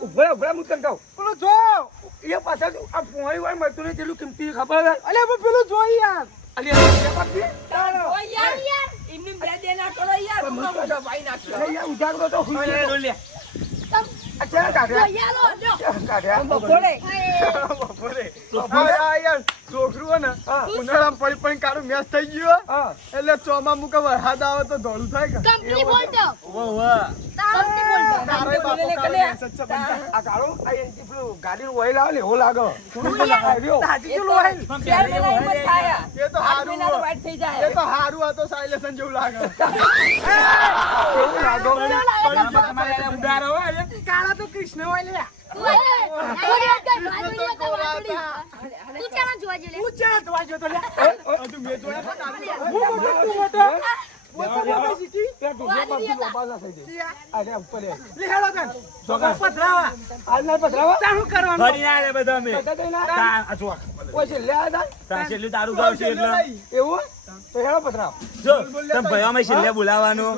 ઉભરા હું તને કહું પેલું જો એ પાછા આ પોણી વાય મળતું નહીં તેટલું કિંમતી ખબર છે અલે પેલું જોઈ યાર અલે યાર ઇમની બે દે ના કરો યાર હું ભાઈ નાખ્યો યાર ઉજાગરો તો હુઈ લે લે અચ્છા કાઢ્યા બપોરે યાર છોકરું ને ઉનાળામાં પડી કાળું મેચ થઈ ગયો એટલે ચોમા મુકા વરસાદ આવે તો ધોળું થાય કે કંપની બોલતો ગાડી ઓઇલ આવે ને એવો લાગે સારું હતો સાયલેશન જેવું લાગે કાળા તો કૃષ્ણ હોય લે બોલાવાનું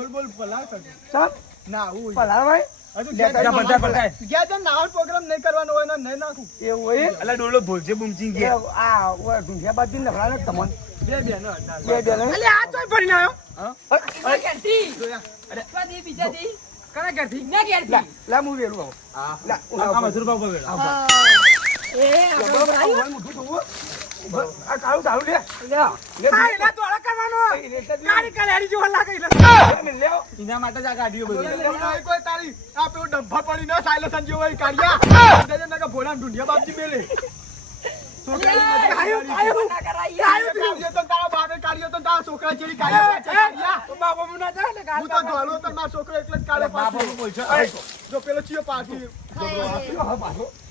પ્રોગ્રામ નહીં કરવાનો હોય નહીં નાખું એવું હોય અલા ડોલો ભૂલશે બુમચી ગયા ઢુંઢિયા બાજુ નખડા તમને બે એના માટે જ આ ગાડીઓ બધી તારી આ પેલું ડબ્બા પડી ના સાયલેશન જેવો હોય કાઢ્યા ભોળા ઢુંઢિયા બાપજી મેલે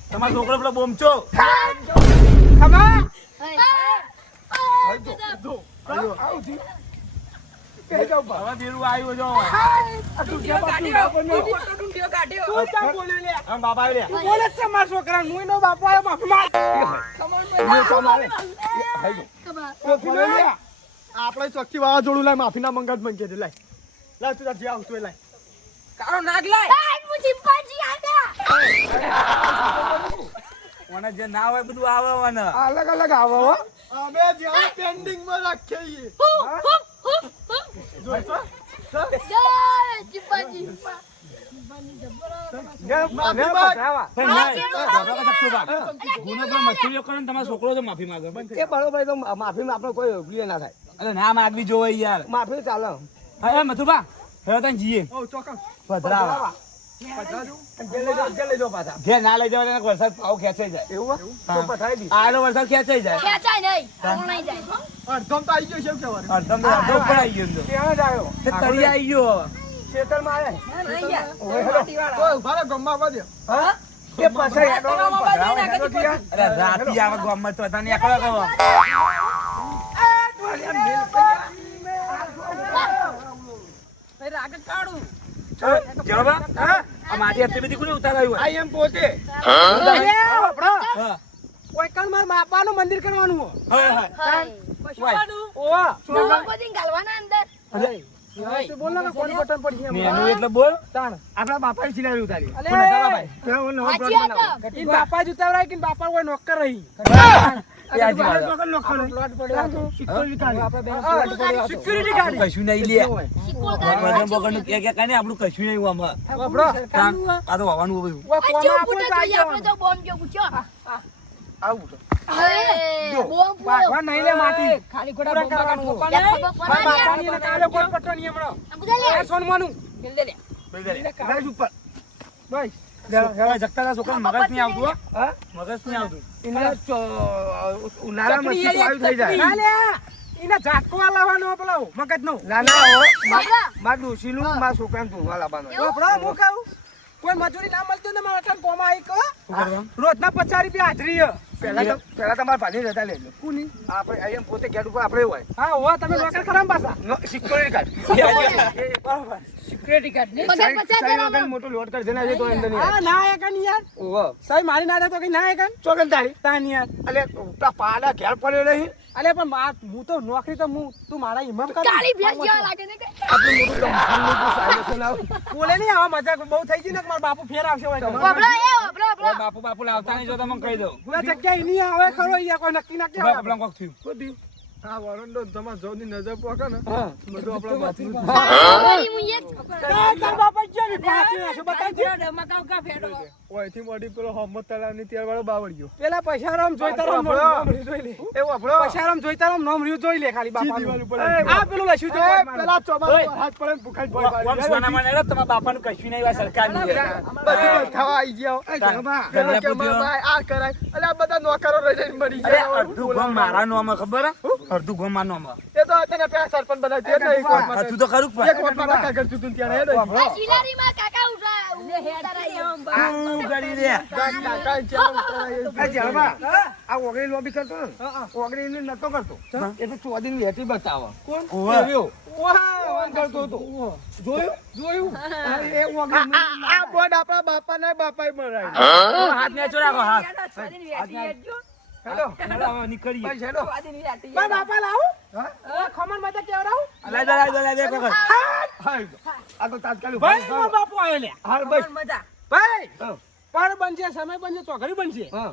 તમારો છોકરો પેલો બોમચો આપડે ચોખ્ખી વાવાઝોડું લાય માફી ના મંગત મંગે દે લાય લાય તું જે આવતું એ લાય કાળો નાગ લાય ઓને જે ના હોય બધું આવે ઓને અલગ અલગ આવે હો અમે જ્યાં પેન્ડિંગ માં રાખીએ તમારો છોકરો તો માફી માંગે એ બરોબર તો માફી આપડે કોઈ ભૂલી ના થાય અરે ના માગવી જોવે યાર માફી ચાલે હા મથુબા હવે તને જીએ પધરાવા ઘેર ના લઈ જવા વરસાદ પાવ ખેંચાઈ જાય એવું આનો વરસાદ ખેંચાઈ જાય અડધમ તો આવી ગયો છે કેવું અડધમ તો અડધો પણ આવી ગયો ત્યાં જ આવ્યો તરી આવી ગયો ખેતર માં આવ્યા ઉભા ગમવા બધે હા એ પાછા અરે રાતી આવે ગામમાં તો તને એકલો કહો રાગ કાઢું જવા આ માટી અત્યારે બધી કોને ઉતારાયું આઈ એમ પોતે કોઈ કણ માર બાપાનું મંદિર કરવાનું બોલ ને કોણ બટન પડી મેનુ એટલે બોલ આપડા બાપા સિલાવી ઉતારી બાપા જ ઉતાવરાય કે બાપા કોઈ નોકર રહી કશું નહીં લે આપણું કશું નહીં આમાં આ તો હોવાનું બધું જગતા છોકરા મગજ નહીં આવતું મગજ નહીં આવતું ઉનાળામાં થઈ જાય એને ઝાટકવા લાવવાનો પેલો મગજ નો ના માર ડોશી નું માર છોકરા નું લાવવાનો હું કહું કોઈ મજૂરી ના મળતું ને મારા કોમા આવી કહો રોજના 50 રૂપિયા હાજરી પેલા તમારા ભાઈ જતા લેજો કોની આપણે અહીંયા પોતે ગેટ ઉપર આપણે હોય હા હો તમે નોકર ખરામ પાછા સિક્યોરિટી કાર્ડ બરાબર સિક્યોરિટી કાર્ડ ને સાઈ મોટો લોડ કરી દેના છે તો અંદર નહીં હા ના એકન યાર ઓહો સાઈ મારી ના તો કે ના એકન ચોગન તારી તાન યાર અલે પાડા ઘેર પડ્યો નહીં અલે પણ હું તો નોકરી તો તું મારા હિંમત કર કાળી ભેંસ જેવા લાગે ને કે આપણું મોટું બોલે નહીં આવા મજાક બહુ થઈ ગઈ ને મારા બાપુ ફેર આવશે હોય બબડા એ ઓય બાપુ બાપુ લાવતા નહીં જો તમને કહી દઉં પૂરા જગ્યા નહીં આવે ખરો યાર કોઈ નક્કી ના ભાઈ કહેવાય આપણને કોક થયું કોદી હા વરંડો તમાર જોની નજર પોકે ને હા બધું આપણા બાપનું તાર બાપા જેવી પાછી છે બતાવજે ઓયથી મોડી પેલો હમત તલાવની તેલ વાળો બાવળિયો પેલા પૈસારામ જોઈતા રામ નામ જોઈ લે એવું આપણો પૈસારામ જોઈતા રામ નામ રહ્યું જોઈ લે ખાલી બાપા દિવાલ ઉપર આ પેલું લખ્યું છે પેલા ચોબાનો હાથ પડે ને ભૂખાઈ કોમ સોના મને રે તમારા બાપાનું કશું નહીં સરકાર ની બધું ખાવા આવી ગયા ગલ્લા કે પૂછ્યો. ભાઈ આ કરાય એટલે આ બધા નોકરો રહી જઈને મરી અરે ગયા અડધું ગોમ મારા નોમાં ખબર હે અડધું ગોમ મારા નોમાં એ તો તને પેલા સરપંચ બનાવી દે ને એક વોટ માટે. તું તો ખરું જ એક પણ વોટ માટે કાગળ ચૂંટણી ત્યારે હેડ જ. આ શિલારીમાં કાકા ઉઠા તું કરી રે કાકા ચાલ ઉતરાય. આ જળમાં આ ઓગળી લોબી કરતો ને ઓગળી ને નતો કરતો એ તો ચોદી ની હેઠી બતાવો કોણ ઓવે. વાહ કરતો હતો જોયું એ ઓગળી આ બોર્ડ આપણા બાપાના બાપાએ મરાય. હાથ નેચો રાખો હાથ હેલો હેલો, હવે નીકળીએ ભાઈ હેલો બા બાપા લાવો હા ખમણ માં તો કેવડાવું લાઈ દે એક વખત હાય આ તો તાત્કાલિક ભાઈ મારો બાપુ આયો લે. હાલ બસ ભાઈ હા પર બનશે સમય બનશે ચોઘડી બનશે હા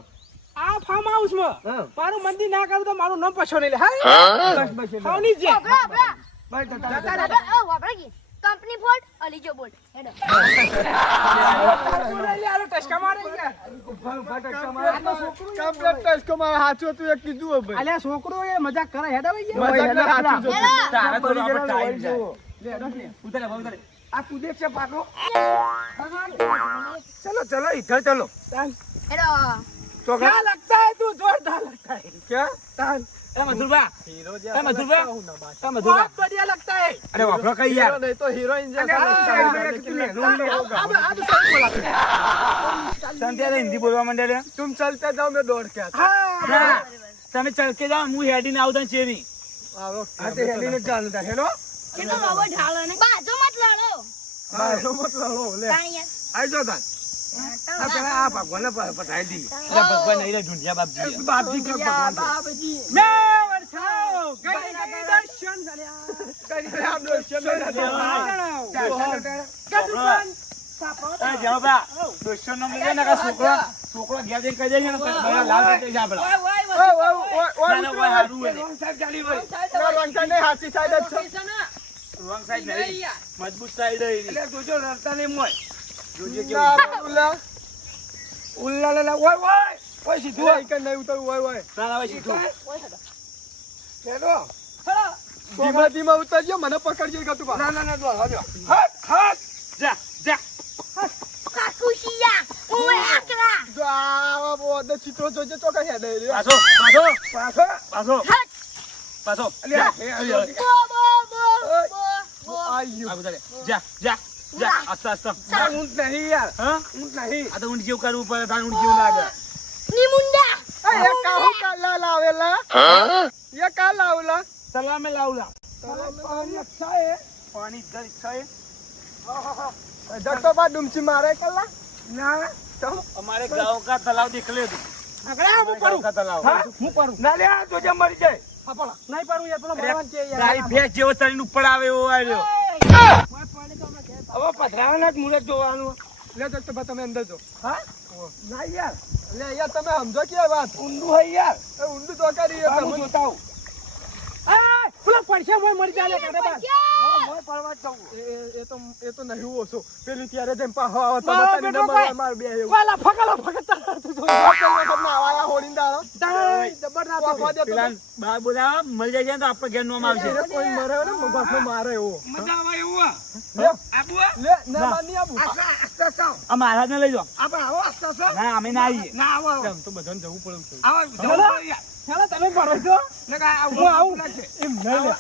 આ ફાર્મ હાઉસ માં હા મારું મંદિર ના કરું તો મારું નામ પછો નહીં લે હા બસ બસ ખાવની જ છે. ભાઈ તો કંપની બોર્ડ અલીજો બોર્ડ હેડો ટચકા મારે યાર. કમ્પ્લીટ ટચકો મારા હાચો તું એક કીધું હે ભાઈ અલ્યા છોકરો એ મજાક કરે હેડો ભાઈ મજાક ના હાચું જો. તારા તો આપણે ટાઈમ જાય ઉતરે ભાઈ ઉતરે આ કુદે છે પાકો ચલો ચલો इधर चलो હેડો तो क्या लगता है तू जोरदार लगता है क्या तान એ મધુરબા એ મધુરબા એ बहुत મધુરબા बढ़िया लगता है અરે વાપરો કઈ યાર नहीं तो हीरोइन સંત્યારે હિન્દી બોલવા માંડ્યા રે तुम चलते जाओ मैं दौड़ के आता ના તમે ચલકે જાઓ હું હેડીને આવતા ચેરી आते हेली ने चालता हेलो કેટલો બાબો ઢાળો ને બાજો મત લડો लो मत लड़ो ले કાઈ યાર आई जो तान आ पहला आ भगवान पठाई दी અરે ભગવાન નહીં રે ઢૂંઢિયા બાપજી बाप जी का भगवान मैं वर्षाओ गई गई दर्शन એ જાઓ બા દોસ્તો નો મળે ને કા છોકરો ઘેર જઈને કહી દેજે ને બડા લાલ થઈ જાય આપડા ના ના ભાઈ હારું હે साहब चाली भाई हाथी साइड રોંગ સાઈડ નહીં મજબૂત સાઈડ હે એટલે જોજો રસ્તા ને મોય જોજો કેવું ઉલ્લા લા ઓય ઓય ઓય સીધું नहीं उतर हुआ हुआ ના ના ભાઈ સીધું હેલો धीमा धीमा उतरियो મને પકડજો ગતું ના ના ના દો હાજો હાથ હાથ જા જા કાકુશિયા ઓય આકરા જો આ બોદ ચિત્રો જોજે તો કઈ હેડે રે પાછો પાછો પાછો પાછો પાછો અલ્યા બો બો બો બો આયુ આ બધા જા જા જા આસ્તા આસ્તા ઊંટ નહીં યાર હા ઊંટ નહીં આ તો ઊંટ જેવું કરવું પડે તાર ઊંટ જેવું લાગે ની મુંડા એ કાહુ કાલા લાવેલા ये का लावला તલા મે લાવલા પાણી અચ્છા હે પાણી ઇધર ઇચ્છા હે जगतो बा डुमची मारे कला ના हमारे गांव का तालाब देख ले तू આગળ હું કરું का તાલાવ હા હું કરું ના લે આ તો જે મરી જાય આપણ નહીં પાડું યાર પેલો મરવાન છે યાર તારી ભેંસ જેવો તરીને ઉપર આવે એવો આવ્યો હવે પધરાવાના જ મુરત જોવાનું લે જગતો બા તમે અંદર જો હા ના યાર લે યાર તમે સમજો કે વાત ઊંડું હે યાર એ ઊંડું તો કરી આ હું તમે જોતા હું આ પેલો પડશે મોય મરી જાય કાઢે બા મોય પડવા જ જવું એ તો નહીં ઓછો પેલી ત્યારે જેમ પાહો આવે તો મારો બતાની બેટો નંબર ભાઈ. માર બે એવું વાલા ફકાલો ફકતા તું જો તમને આવાયા હોડીંદાળો જબર ના કોકો દે પેલા બા બોલા મરી જાય છે ને તો આપણે ઘેર નો આવશે કોઈ મરે ને મગજનો મારે એવો મજા આવે એવું લે આબુ લે ના માની આબુ આસ્તા આસ્તા સાવ આ મહારાજ ને લઈ જાઓ આપણે આવો આસ્તા સાવ ના અમે ના આવીએ ના આવો આવો તો બધાને જવું પડે આવો જવું પડે યાર ચાલો તમે પડો છો ને કા આવું હું આવું લાગશે એમ નહીં લે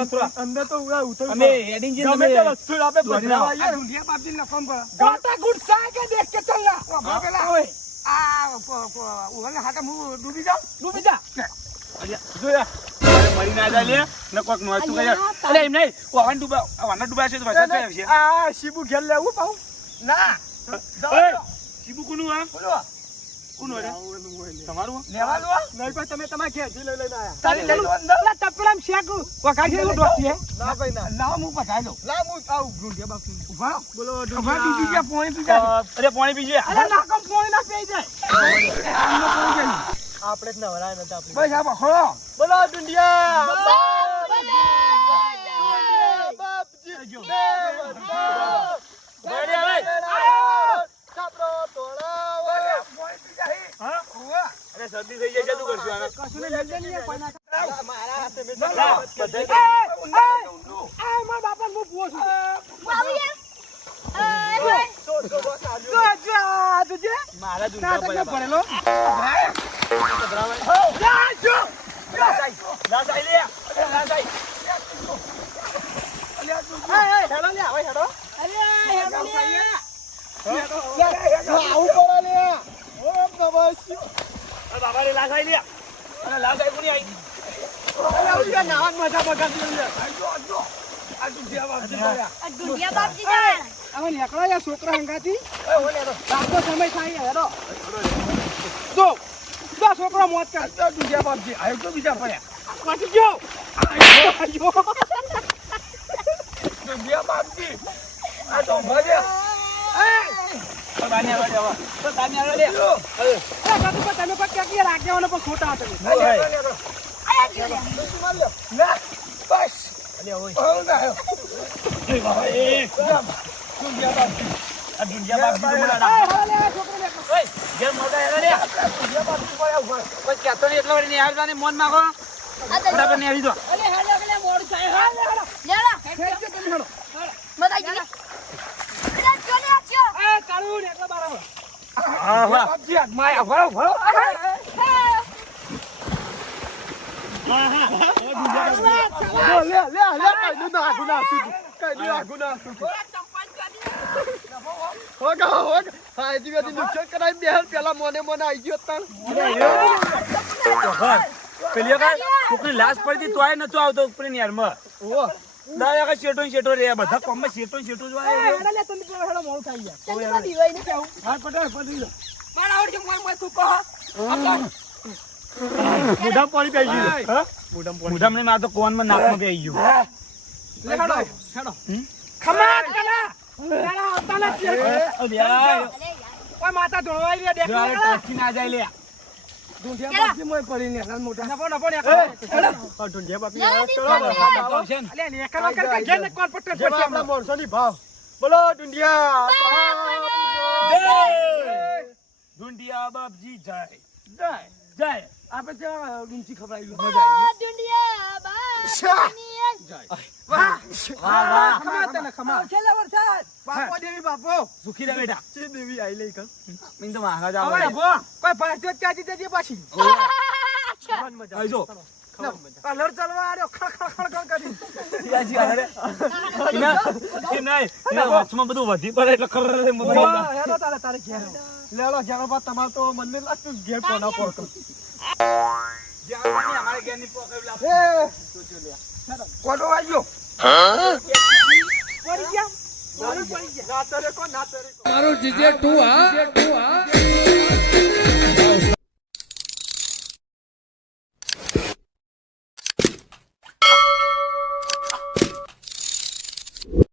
થોડા. અંદર તો ઉડા ઉતર અમે હેડિંગ જે ગમે તે વસ્તુ આપણે દોડી ના બદલાવા આ ઢૂંઢિયા બાપજી ને ફોન કરો ગાટા ગુસ્સા કે દેખ કે ચલ ના ઓ ભાગેલા ઓય આ ઓલા હાટા હું ડૂબી જાઉં ડૂબી જા જોયા મરી ના જાય ને કોક નો તું કહે અરે એમ નહીં વાહન ડૂબા છે તો વરસાદ કઈ આવશે આ શીબુ ઘેર લેવું પાઉં ના ઓય, શીબુ કોનું આ બોલો કોણ હોય રે? તમારું લેવાનું હો? નહીં ભાઈ તમે તમારે ઘેરથી લઈને આયા તારી લઈ લો અંદર. પેલા ટપરામ શેકું વઘારી એવું ડોક્ટર હે? ના ભાઈ ના લાવો હું પધારી લઉં. લાવ હું આવું ઢૂંઢ્યા બાપુ ઉભા રહો. બોલો ઉભા બીજી જ્યાં પોણી પીજા. અરે પાણી પીજે. અરે નાકમ પોણી ના પી જાય. આમનો પોણી જાય. આપણે જ નવરાય નતા આપણે બસ આ બખડો. બોલો ઢૂંઢિયા પોણી પી જાય. હા? ઉવ્વા. અરે શરદી થઈ જાય છે, શું કરશું આને? કશું નહીં, લઈ જઈએ, કોઈ ના ખાય. મારા હાથે મેં લા, બધાય એ, ઊંધું. મારા બાપા હું પૂછું છું. હું આવું યાર તો બસ આજો જો, જો, આ તુજે મારા દુનિયા નાટકમાં પડ્યા ભરેલો. જા, જો. જા, સાઈ. લા સાઈ લે. અરે લા સાઈ. અલ્યા, તું જો. એ હેડો લે હવે હેડો અરે, હેડો લે. આવું કરો લે ઓમ નમઃ શિવાય અરે બાબા રે લા સાઈ લે. અરે લા સાઈ કોની આવી? અલ્યા, ઉલ્યા, નાવાન માથા બગાડી લે. આ જો, આ જો. આ તું જ્યાં બાપ દીધા. આ ઢૂંઢિયા બાપજી જાય હવે નીકળો યાર છોકરા હંગાથી. રાતનો સમય થાય હેડો. જો, જો છોકરો મોત કર. તો બીજા બાપજી આવ્યો તો બીજા પડ્યા. પાછી ગયો. આયો. તો બીજા બાપજી. આ તો ભર્યા. તો તાની આવડે હવે. તો તાની આવડે લે. અરે કાકુ પણ તમે કોઈ ક્યાંક રાખ્યાવાનો પણ ખોટા હતા. અરે જોડે ના, બસ. અલ્યા ઓય બહુ ના આવ્યો. એ બાબા એ. તું બીજા બાપજી. આ દુનિયા બાપ દીધું મને એ, ના. હાલો લે, આ છોકરો લે. ઓય, ઘેર મોટા હેરા લે. બીજા બાપજી પડ્યા ઉભા. કોઈ કહેતો નહીં એટલા વાર નહીં આવતા ને મોન માગો. આ તો બરાબર નહીં આવી દો. અરે હેડો એટલે મોડું થાય. હાલો, હાલો. લેડા હેડજો તમે હેડો. મતાઈ ગઈ અરે જોડે આચ્યો એ કાળું ને એટલા બારા. હા વાહ. બાપજી હાથમાં આયા. ભરો, ભરો. લે લે લે કઈનું નાખું નાખું કઈનું નાખું નાખું હોગા હોગા હા જી વેદી નુકસાન કરાઈ બેહલ પેલા મોને મોને આવી ગયો તાણ પેલી વખત કોકની લાશ પડી તોય નતો આવતો ઉપરી નેરમાં. ઓ દાયા કે શેઠો ને શેઠો રે બધા કોમમાં શેઠો ને શેઠો જ વાય. હેડો લે, તમે પેલો હેડો મોડું થાય યાર. ચંદ્રમા દીવાઈ ને કેવું હા, પટેલ, પટેલ. મારા આવડે મોય મોય તું કહો. મોઢા પાણી પી ગયું હા? મોઢામાં નહીં, મારે તો કોનમાં નાકમાં બેસી ગયું. લે હેડો, હેડો. ખમા, કલા. તારા આવતા નથી. અલ્યા, અરે યાર ઓય માતા ધોવાઈ લે, દેખ જો આ લે. ટચી ના જાય લે. દુંધિયા બાપજી મોય પડી ને, લાલ મોટા. નફો, નફો, ને હેડો. ઢુંઢિયા બાપી લેડા આવાજ દી કરો સામે. બાપા તો છે ને. અલ્યા, ને એકલો કર કે ઘેર ને કોણ પટેલ જેવા પડશે આપણા હમણાં. માણસોની ભાવ બોલો ઢુંઢિયા જય! ઢુંઢિયા બાપજી જય. જાય. જય. આપણે ત્યાં ડુંચી ખવડાવી લો. આ ઢૂંઢિયા બાપજી વાહ. વાહ, વાહ. ખમા તને, ખમા. બાપો દેવી, બાપો. સુખી રહે બેટા. ચી દેવી આઈ લઈ કર મને તો માગા જ હવે આવડે. ભો, કોઈ ભારતીય ત્યાંથી તેજી પાછી. મન મજા આઈ જો. ખબર મજા કલર ચાલવા આર્યો, ખળ, ખળ, ખળ, ખળ કરી. ત્યાંથી આવડે. એમ નહીં, એના વાંચમાં બધું વધી પડે એટલે ખર રે મોઢું વાહ, બંધ. હેડો તારે, તારે ઘેર. લેલો જાનો બા તમાર તો મને લાગતું ઘેર કોના પડતો જ્યાં પણ નહીં, અમારે ઘેરની પોકળ લાવ. કોટો વાગ્યો. પડી ગયા. પડી ગયા. ના તરે કો ના તરે કો મારું જીજે તું હા